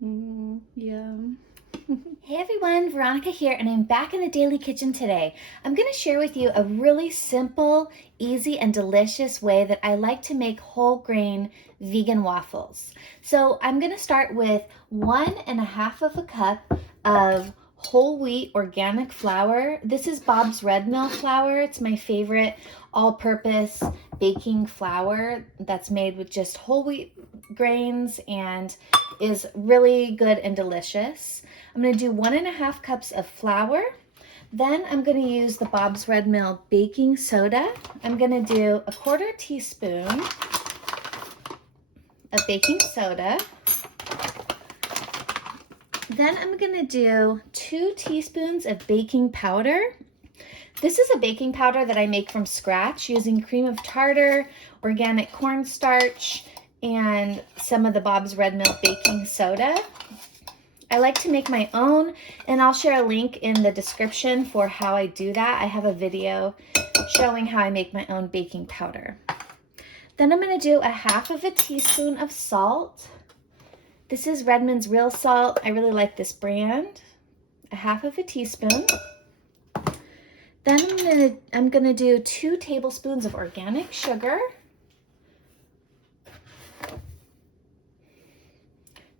Yum. Hey everyone, Veronica here, and I'm back in the daily kitchen today. I'm going to share with you a really simple, easy, and delicious way that I like to make whole grain vegan waffles. So I'm going to start with 1.5 of a cup of whole wheat organic flour. This is Bob's Red Mill flour. It's my favorite all-purpose baking flour that's made with just whole wheat grains and is really good and delicious. I'm going to do 1.5 cups of flour. Then I'm going to use the Bob's Red Mill baking soda. I'm going to do 1/4 teaspoon of baking soda. Then I'm going to do 2 teaspoons of baking powder. This is a baking powder that I make from scratch using cream of tartar, organic cornstarch, and some of the Bob's Red Mill baking soda. I like to make my own, and I'll share a link in the description for how I do that. I have a video showing how I make my own baking powder. Then I'm going to do 1/2 teaspoon of salt. This is Redmond's Real Salt. I really like this brand. 1/2 teaspoon. Then I'm gonna do 2 tablespoons of organic sugar.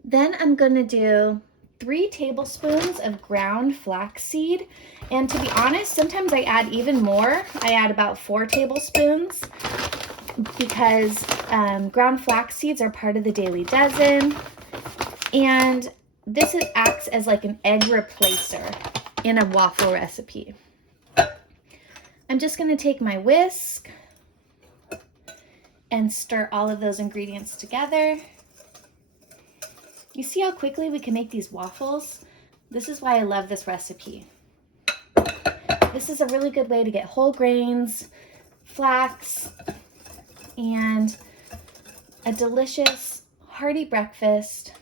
Then I'm gonna do 3 tablespoons of ground flaxseed. And to be honest, sometimes I add even more. I add about 4 tablespoons because ground flax seeds are part of the daily dozen. And this acts as like an egg replacer in a waffle recipe. I'm just going to take my whisk and stir all of those ingredients together. You see how quickly we can make these waffles? This is why I love this recipe. This is a really good way to get whole grains, flax, and a delicious, hearty breakfast.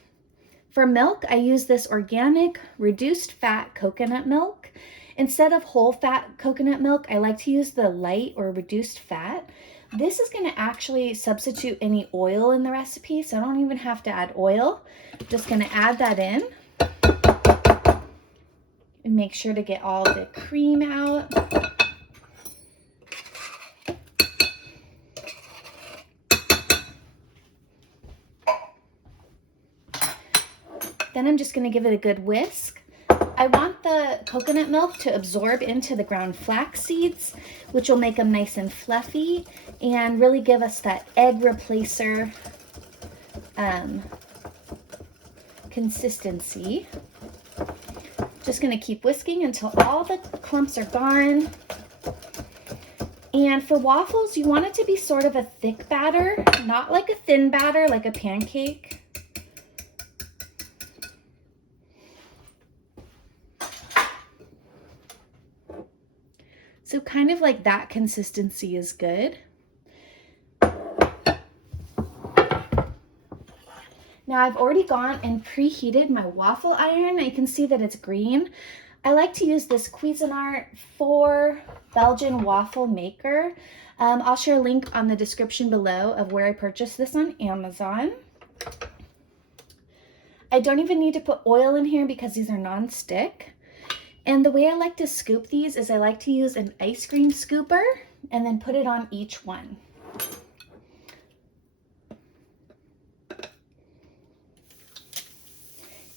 For milk, I use this organic, reduced fat coconut milk. Instead of whole fat coconut milk, I like to use the light or reduced fat. This is going to actually substitute any oil in the recipe, so I don't even have to add oil. I'm just going to add that in and make sure to get all the cream out. Then I'm just going to give it a good whisk. I want the coconut milk to absorb into the ground flax seeds, which will make them nice and fluffy and really give us that egg replacer consistency. Just going to keep whisking until all the clumps are gone. And for waffles, you want it to be sort of a thick batter, not like a thin batter like a pancake. So kind of like that consistency is good. Now I've already gone and preheated my waffle iron. You can see that it's green. I like to use this Cuisinart 4 Belgian waffle maker. I'll share a link on the description below of where I purchased this on Amazon. I don't even need to put oil in here because these are non-stick. And the way I like to scoop these is I like to use an ice cream scooper and then put it on each one.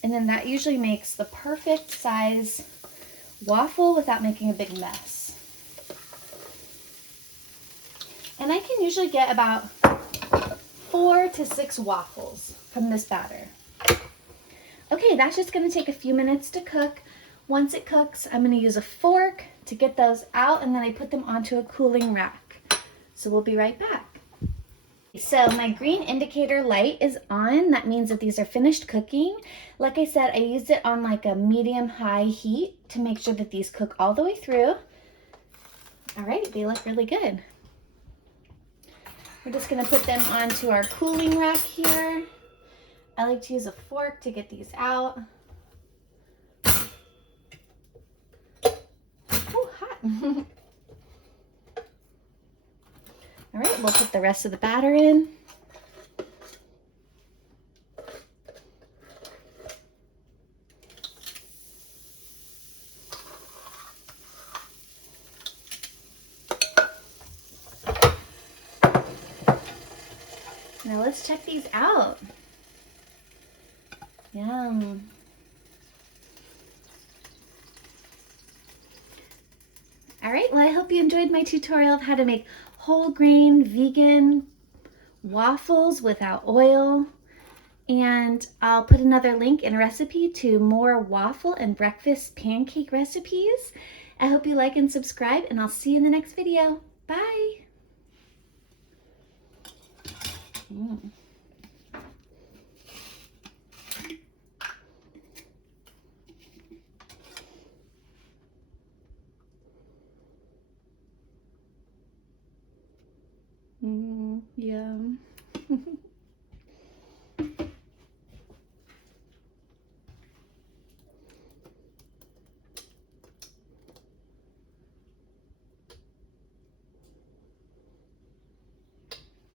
And then that usually makes the perfect size waffle without making a big mess. And I can usually get about 4 to 6 waffles from this batter. Okay, that's just going to take a few minutes to cook. Once it cooks, I'm going to use a fork to get those out, and then I put them onto a cooling rack. So we'll be right back. So my green indicator light is on. That means that these are finished cooking. Like I said, I used it on like a medium-high heat to make sure that these cook all the way through. All right, they look really good. We're just going to put them onto our cooling rack here. I like to use a fork to get these out. Ooh, hot. All right, we'll put the rest of the batter in. let's check these out. Yum. All right, well, I hope you enjoyed my tutorial of how to make whole grain vegan waffles without oil. And I'll put another link in a recipe to more waffle and breakfast pancake recipes. I hope you like and subscribe, and I'll see you in the next video. Bye.